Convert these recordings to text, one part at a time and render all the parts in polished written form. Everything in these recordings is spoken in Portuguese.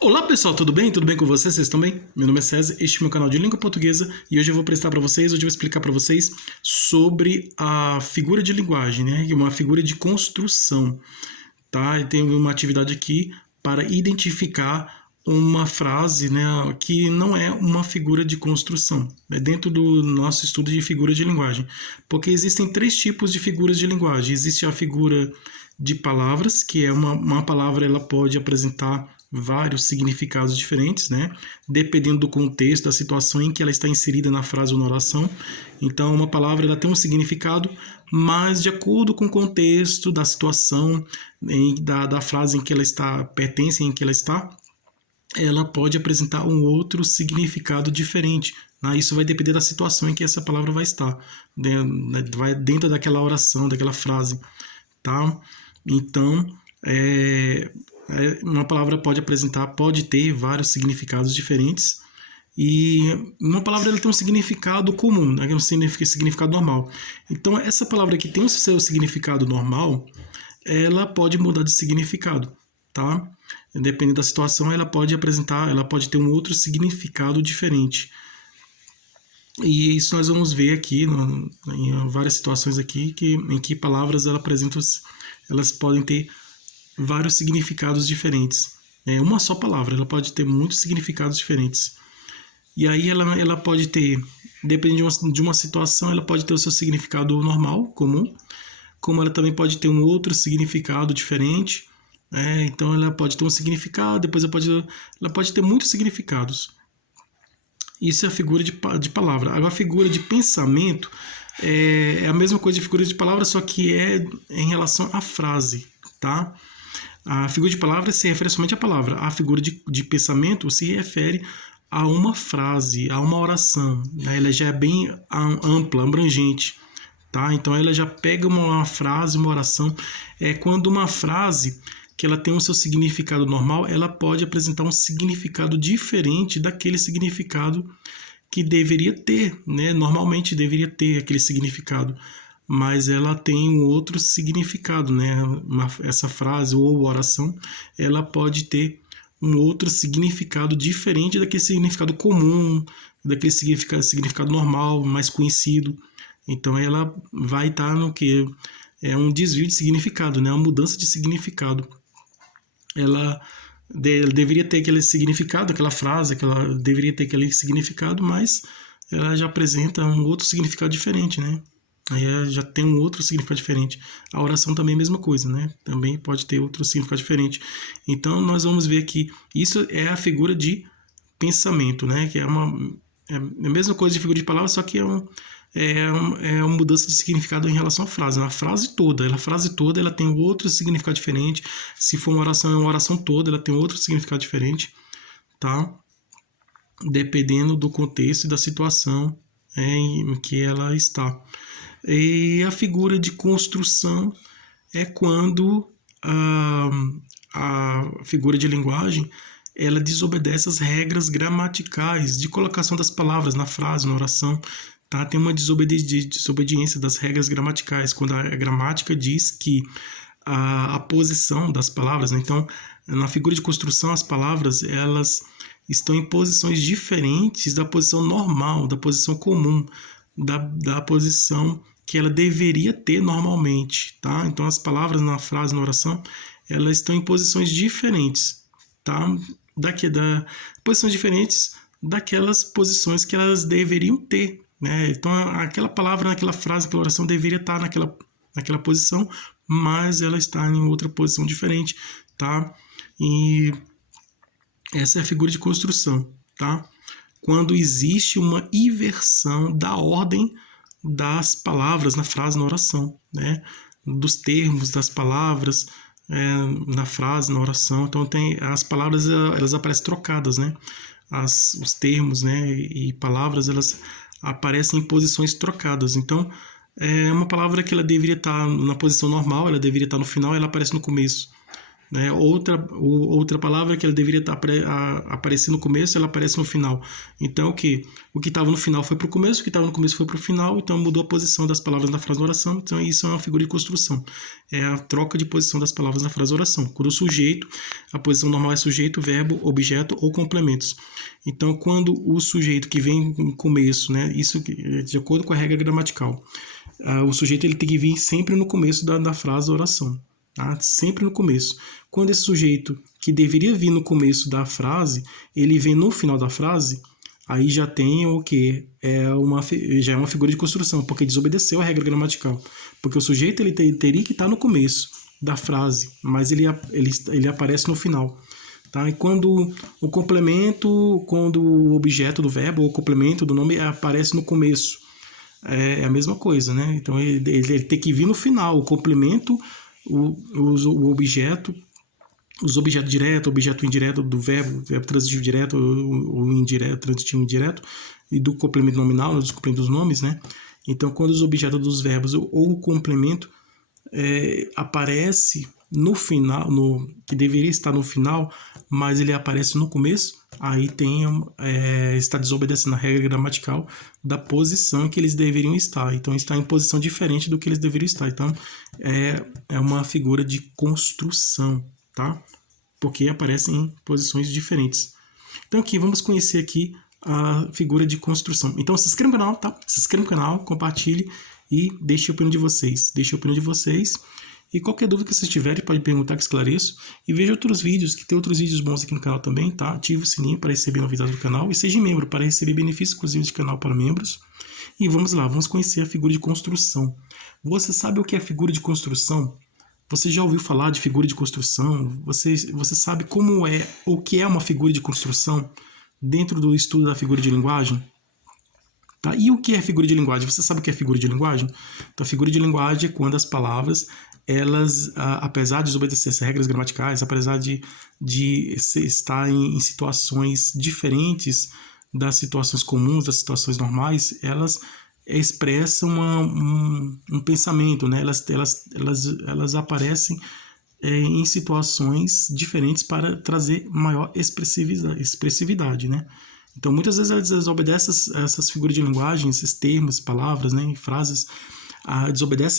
Olá pessoal, tudo bem? Tudo bem com vocês? Vocês estão bem? Meu nome é César, este é meu canal de língua portuguesa e hoje eu vou explicar para vocês sobre a figura de linguagem, né? Uma figura de construção, tá? Eu tenho uma atividade aqui para identificar uma frase, né, que não é uma figura de construção, é dentro do nosso estudo de figura de linguagem, porque existem três tipos de figuras de linguagem. Existe a figura de palavras, que é uma palavra, ela pode apresentar vários significados diferentes, né? Dependendo do contexto, da situação em que ela está inserida na frase ou na oração. Então, uma palavra ela tem um significado, mas de acordo com o contexto, da situação, da frase em que ela está, pertence em que ela está, ela pode apresentar um outro significado diferente. Isso vai depender da situação em que essa palavra vai estar, vai dentro daquela oração, daquela frase, tá? Então, uma palavra pode ter vários significados diferentes, e uma palavra ela tem um significado comum, né? Um significado normal. Então, essa palavra que tem o seu significado normal, ela pode mudar de significado, tá? Dependendo da situação, ela pode ter um outro significado diferente. E isso nós vamos ver aqui em várias situações aqui em que palavras elas podem ter vários significados diferentes. Uma só palavra, ela pode ter muitos significados diferentes. E aí ela pode ter, dependendo de uma situação, ela pode ter o seu significado normal, comum, como ela também pode ter um outro significado diferente. Então ela pode ter um significado, depois ela pode ter muitos significados. Isso é a figura de palavra. Agora, a figura de pensamento é a mesma coisa de figura de palavra, só que é em relação à frase, tá? A figura de palavra se refere somente à palavra. A figura de pensamento se refere a uma frase, a uma oração. Ela já é bem ampla, abrangente, tá? Então ela já pega uma frase, uma oração. Quando uma frase que ela tem o seu significado normal, ela pode apresentar um significado diferente daquele significado que deveria ter, né? Normalmente deveria ter aquele significado, mas ela tem um outro significado, né? Essa frase ou oração, ela pode ter um outro significado diferente daquele significado comum, daquele significado normal, mais conhecido. Então ela vai estar no que é um desvio de significado, né? Uma mudança de significado. Ela deveria ter aquele significado, aquela frase, deveria ter aquele significado, mas ela já apresenta um outro significado diferente, né? Aí já tem um outro significado diferente. A oração também é a mesma coisa, né? Também pode ter outro significado diferente. Então nós vamos ver que isso é a figura de pensamento, né? Que é a mesma coisa de figura de palavra, só que uma mudança de significado em relação à frase. A frase toda ela tem outro significado diferente. Se for uma oração, é uma oração toda, ela tem outro significado diferente, tá? Dependendo do contexto e da situação em que ela está. E a figura de construção é quando a figura de linguagem ela desobedece às regras gramaticais de colocação das palavras na frase, na oração. Tá? Tem uma desobediência das regras gramaticais, quando a gramática diz que a posição das palavras, né? Então, na figura de construção, as palavras elas estão em posições diferentes da posição normal, da posição comum, da posição que ela deveria ter normalmente, tá? Então, as palavras na frase, na oração, elas estão em posições diferentes, tá? Posições diferentes daquelas posições que elas deveriam ter, né? Então, aquela palavra, naquela frase, naquela oração deveria estar naquela posição, mas ela está em outra posição diferente, tá? E essa é a figura de construção, tá? Quando existe uma inversão da ordem das palavras na frase, na oração, né? Dos termos das palavras na frase, na oração. Então as palavras elas aparecem trocadas, né? Os termos, né? E palavras elas aparecem em posições trocadas. Então uma palavra que ela deveria estar na posição normal, ela deveria estar no final, ela aparece no começo. né? Outra palavra que ela deveria estar aparecer no começo, ela aparece no final. Então, o que estava no final foi para o começo, o que estava no começo foi para o final, então mudou a posição das palavras na frase da oração. Então, isso é uma figura de construção. É a troca de posição das palavras na frase da oração. Quando o sujeito, a posição normal é sujeito, verbo, objeto ou complementos. Então, quando o sujeito que vem no começo, né? Isso de acordo com a regra gramatical, o sujeito ele tem que vir sempre no começo da frase da oração. Tá? Sempre no começo. Quando esse sujeito que deveria vir no começo da frase, ele vem no final da frase, aí já tem o quê? Já é uma figura de construção, porque desobedeceu a regra gramatical. Porque o sujeito ele teria que estar no começo da frase, mas ele aparece no final. Tá? E quando o complemento, quando o objeto do verbo ou o complemento do nome aparece no começo, é a mesma coisa, né? Então ele tem que vir no final, o complemento, o objeto, os objetos direto, objeto indireto do verbo transitivo direto, o indireto, transitivo indireto, e do complemento nominal, dos complementos dos nomes, né? Então, quando os objetos dos verbos ou o complemento aparece no final, que deveria estar no final, mas ele aparece no começo, aí está desobedecendo a regra gramatical da posição em que eles deveriam estar. Então, está em posição diferente do que eles deveriam estar. Então, é uma figura de construção, tá? Porque aparecem em posições diferentes. Então, aqui, vamos conhecer aqui a figura de construção. Então, se inscreva no canal, tá? Se inscreva no canal, compartilhe e deixe a opinião de vocês. E qualquer dúvida que vocês tiverem, pode perguntar que esclareço. E veja outros vídeos, que tem outros vídeos bons aqui no canal também, tá? Ative o sininho para receber novidades do canal. E seja membro para receber benefícios exclusivos de canal para membros. E vamos lá, vamos conhecer a figura de construção. Você sabe o que é figura de construção? Você já ouviu falar de figura de construção? Você sabe o que é uma figura de construção dentro do estudo da figura de linguagem? Tá? E o que é figura de linguagem? Você sabe o que é figura de linguagem? Então, figura de linguagem é quando as palavras, elas, apesar de desobedecer as regras gramaticais, apesar de estar em situações diferentes das situações comuns, das situações normais, elas expressam um pensamento, né? Elas aparecem em situações diferentes para trazer maior expressividade, né? Então, muitas vezes elas desobedecem essas figuras de linguagem, esses termos, palavras, né, frases,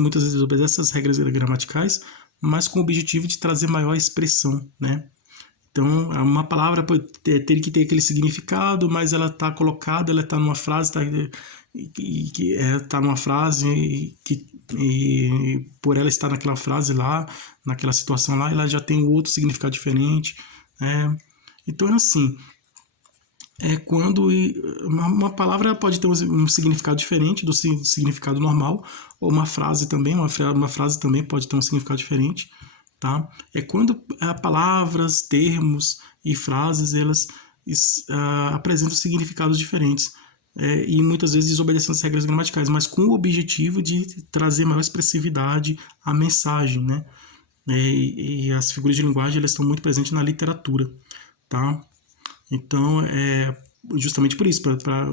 muitas vezes desobedecem as regras gramaticais, mas com o objetivo de trazer maior expressão, né? Então, uma palavra ter que ter aquele significado, mas ela está colocada, ela está numa frase, está numa frase e por ela estar naquela frase lá, naquela situação lá, ela já tem outro significado diferente, né? Então, é assim, quando uma palavra pode ter um significado diferente do significado normal, ou uma frase também, uma frase também pode ter um significado diferente, tá? É quando palavras, termos e frases, elas apresentam significados diferentes, e muitas vezes desobedecendo as regras gramaticais, mas com o objetivo de trazer maior expressividade à mensagem, né? E as figuras de linguagem, elas estão muito presentes na literatura, tá? Então, justamente por isso,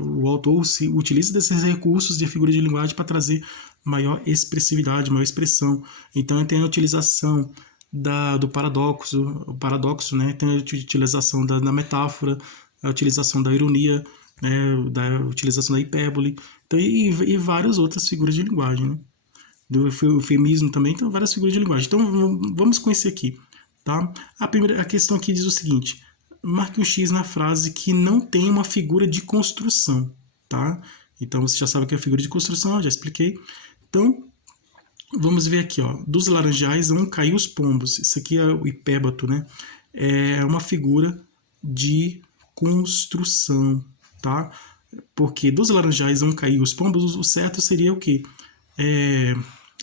o autor utiliza desses recursos de figura de linguagem para trazer maior expressividade, maior expressão. Então, tem a utilização do paradoxo, né? Tem a utilização da metáfora, a utilização da ironia, né? Da utilização da hipérbole, então, e várias outras figuras de linguagem, né? Do eufemismo também, então várias figuras de linguagem. Então, vamos conhecer aqui, tá? A questão aqui diz o seguinte: marque um X na frase que não tem uma figura de construção, tá? Então, você já sabe o que é a figura de construção, já expliquei. Então, vamos ver aqui, ó. Dos laranjais vão cair os pombos. Isso aqui é o hipébato, né? É uma figura de construção, tá? Porque dos laranjais vão cair os pombos, o certo seria o quê?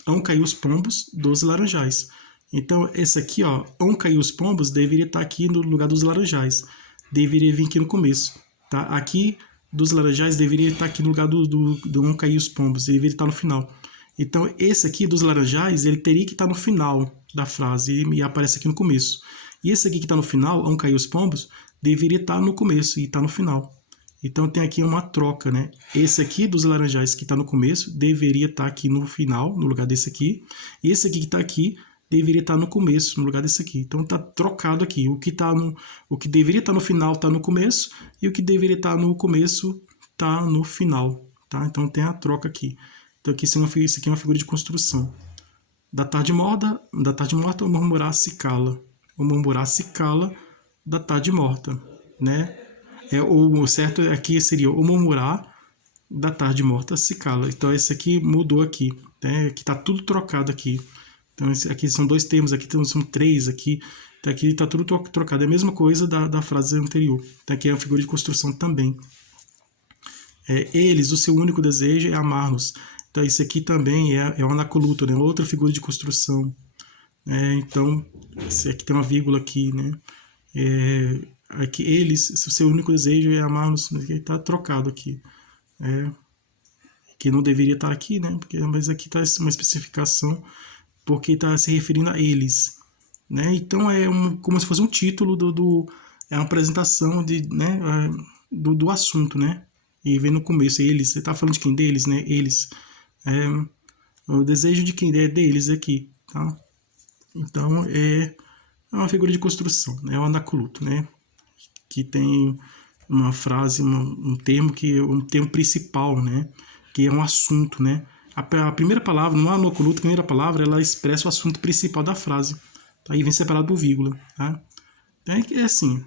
Vão cair os pombos dos laranjais. Então, esse aqui, ó, vão cair os pombos, deveria estar aqui no lugar dos laranjais. Deveria vir aqui no começo, tá? Aqui, dos laranjais, deveria estar aqui no lugar do vão cair os pombos. Deveria estar no final. Então, esse aqui dos laranjais, ele teria que estar no final da frase e aparece aqui no começo. E esse aqui que está no final, vão cair os pombos, deveria estar no começo e está no final. Então, tem aqui uma troca, né? Esse aqui dos laranjais que está no começo, deveria estar aqui no final, no lugar desse aqui. E esse aqui que está aqui, deveria estar no começo, no lugar desse aqui. Então tá trocado aqui. O que deveria estar no final está no começo, e o que deveria estar no começo está no final. Tá? Então tem a troca aqui. Então aqui isso aqui é uma figura de construção. Da tarde morta, o murmurar se cala. O murmurar se cala da tarde morta, né? O certo aqui seria o murmurar da tarde morta se cala. Então esse aqui mudou aqui, né? Que tá tudo trocado aqui. Então aqui são dois termos, aqui são três, aqui tá tudo trocado. É a mesma coisa da frase anterior. Então aqui é uma figura de construção também. Eles, o seu único desejo é amar-nos. Então isso aqui também é um anacoluto, né? Outra figura de construção. Então, esse aqui tem uma vírgula aqui, né? Aqui, eles, o seu único desejo é amar-nos. Está trocado aqui. Que não deveria estar aqui, né? Mas aqui está uma especificação, porque está se referindo a eles, né? Então como se fosse um título é uma apresentação né? do assunto, né? E vem no começo, eles, você está falando de quem? Deles, né? Eles. O desejo de quem é deles aqui, tá? Então é uma figura de construção, né? É o anacoluto, né? Que tem uma frase, um termo principal, né? Que é um assunto, né? A primeira palavra, no anacoluto, a primeira palavra, ela expressa o assunto principal da frase. Tá? Aí vem separado por vírgula, tá? É assim,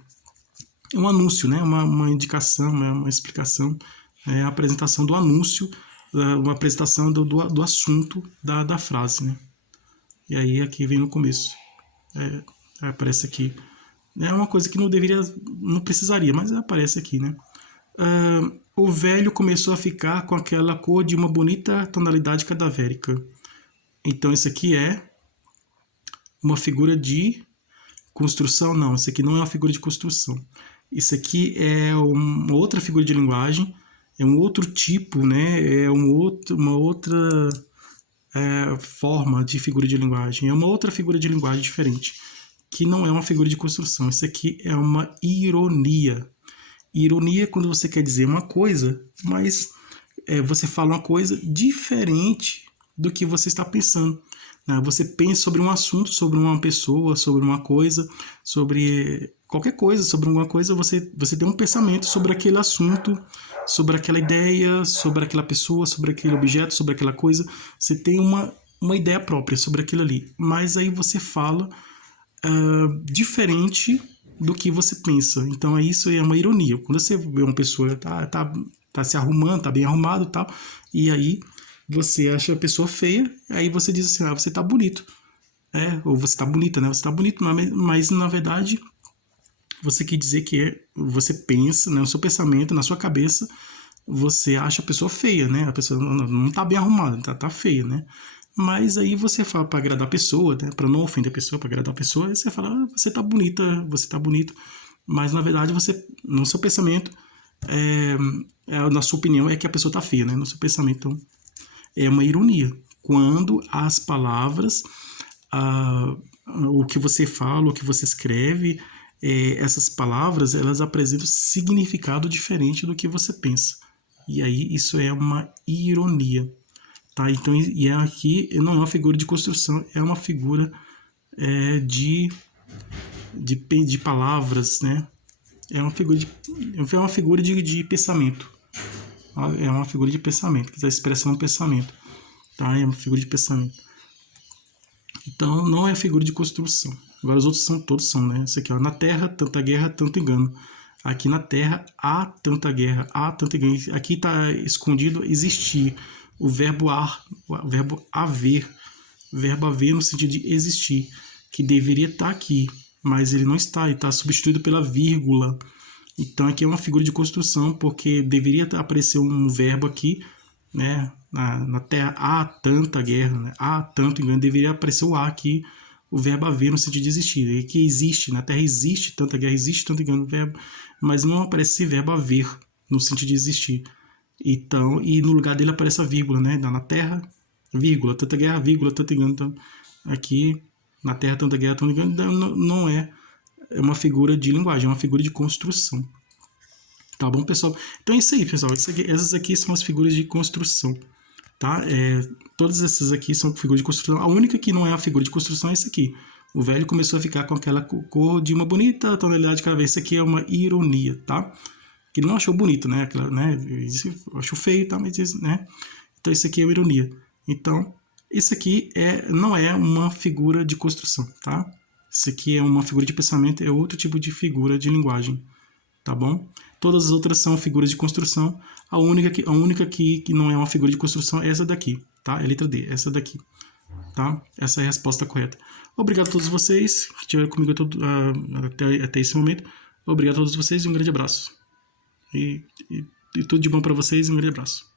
é um anúncio, né? Uma indicação, uma explicação, a apresentação do anúncio, uma apresentação do assunto da frase, né? E aí aqui vem no começo. Aparece aqui. É uma coisa que não precisaria, mas aparece aqui, né? O velho começou a ficar com aquela cor de uma bonita tonalidade cadavérica. Então isso aqui é uma figura de construção? Não, isso aqui não é uma figura de construção. Isso aqui é uma outra figura de linguagem, é um outro tipo, né? É uma outra forma de figura de linguagem, é uma outra figura de linguagem diferente, que não é uma figura de construção. Isso aqui é uma ironia. Ironia é quando você quer dizer uma coisa, mas você fala uma coisa diferente do que você está pensando. Né? Você pensa sobre um assunto, sobre uma pessoa, sobre uma coisa, sobre qualquer coisa, sobre alguma coisa, você tem um pensamento sobre aquele assunto, sobre aquela ideia, sobre aquela pessoa, sobre aquele objeto, sobre aquela coisa. Você tem uma ideia própria sobre aquilo ali, mas aí você fala diferente do que você pensa. Então isso é uma ironia. Quando você vê uma pessoa tá se arrumando, tá bem arrumado e tal, e aí você acha a pessoa feia, aí você diz assim, você tá bonito. Ou você tá bonita, né? Você tá bonito, mas na verdade você quer dizer que você pensa, né, no seu pensamento, na sua cabeça, você acha a pessoa feia, né? A pessoa não tá bem arrumada, tá feia, né? Mas aí você fala para agradar a pessoa, né? Para não ofender a pessoa, para agradar a pessoa, aí você fala, você tá bonita, você tá bonito. Mas na verdade você, no seu pensamento, na sua opinião, é que a pessoa tá feia, né? No seu pensamento, então, é uma ironia. Quando as palavras, o que você fala, o que você escreve, essas palavras, elas apresentam significado diferente do que você pensa. E aí isso é uma ironia. Tá? Então, aqui não é uma figura de construção, é uma figura de palavras, né? É uma figura de pensamento. É uma figura de pensamento, que está expressando um pensamento. Tá? É uma figura de pensamento. Então, não é figura de construção. Agora, os outros todos são, né? Isso aqui, ó, na terra, tanta guerra, tanto engano. Aqui na terra, há tanta guerra, há tanto engano. Aqui está escondido existir. O verbo haver. O verbo haver no sentido de existir. Que deveria estar aqui, mas ele não está. Ele está substituído pela vírgula. Então, aqui é uma figura de construção, porque deveria aparecer um verbo aqui, né? Na terra há tanta guerra, né? Há tanto engano, deveria aparecer o há aqui, o verbo haver no sentido de existir, e que existe, na terra existe tanta guerra, existe tanto engano, verbo, mas não aparece esse verbo haver no sentido de existir. Então, e no lugar dele aparece a vírgula, né? Na terra, vírgula, tanta guerra, vírgula, tanto engano. Então, aqui, na terra, tanta guerra, tanto engano, não é uma figura de linguagem, é uma figura de construção. Tá bom, pessoal? Então é isso aí, pessoal. Essas aqui são as figuras de construção. tá? Todas essas aqui são figuras de construção. A única que não é uma figura de construção é essa aqui. O velho começou a ficar com aquela cor de uma bonita tonalidade de cada vez. Isso aqui é uma ironia, tá? Que ele não achou bonito, né? Achou feio, tá? Mas, né? Então, isso aqui é uma ironia. Então, isso aqui não é uma figura de construção, tá? Isso aqui é uma figura de pensamento, é outro tipo de figura de linguagem, tá bom? Todas as outras são figuras de construção. A única que não é uma figura de construção é essa daqui, tá? É a letra D, essa daqui, tá? Essa é a resposta correta. Obrigado a todos vocês que estiveram comigo até esse momento. Obrigado a todos vocês e um grande abraço. E tudo de bom para vocês e um grande abraço.